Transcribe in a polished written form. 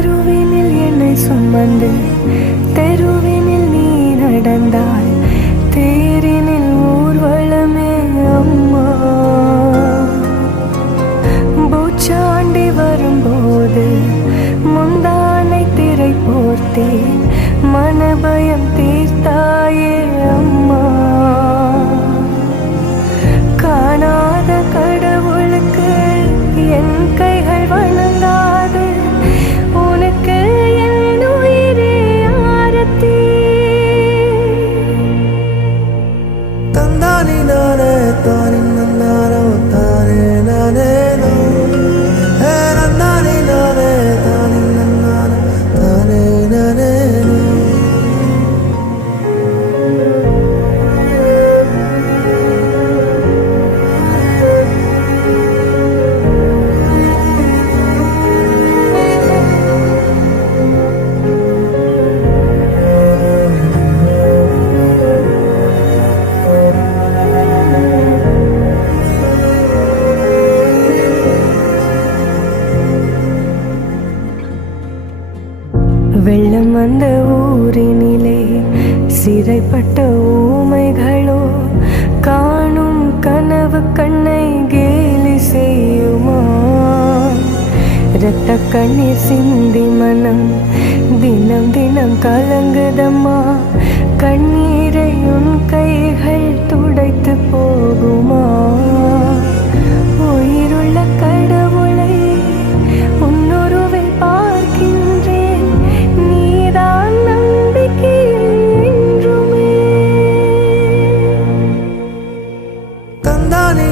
கருவினில் என்னை சுமந்து தெருவினில் நீ நடந்தாய், தேரினில் ஊர்வலமே அம்மா. பூச்சாண்டி வரும்போது முந்தானை திரை போர்த்தே மனபயம் தீர்த்தாயே அம்மா. காணாத கடவுளுக்கு என் கைகள் வணங்காது, உனக்கு என் உயிரே ஆரத்தி. தந்தானி நானே தானே நன்னாரோ தானே நானே நோ, ஹே நந்தானி நானே தானே நன்னாரோ தானே நானே நோ. வெள்ளம் வந்த ஊரினிலே சிறைப்பட்ட ஊமைகளோ காணும் கனவு கண்ணை கேலி செய்யுமா. இரத்த கண்ணீர் சிந்தி மனம் தினம் தினம் கலங்குதம்மா. கண்ணீரை உன் கைகள் துடைத்து போகுமா. உயிருள்ள கடவுளை உன்னுருவில் பார்க்கின்றேன், நீதான் நம்பிக்கை என்றுமே. தந்தானி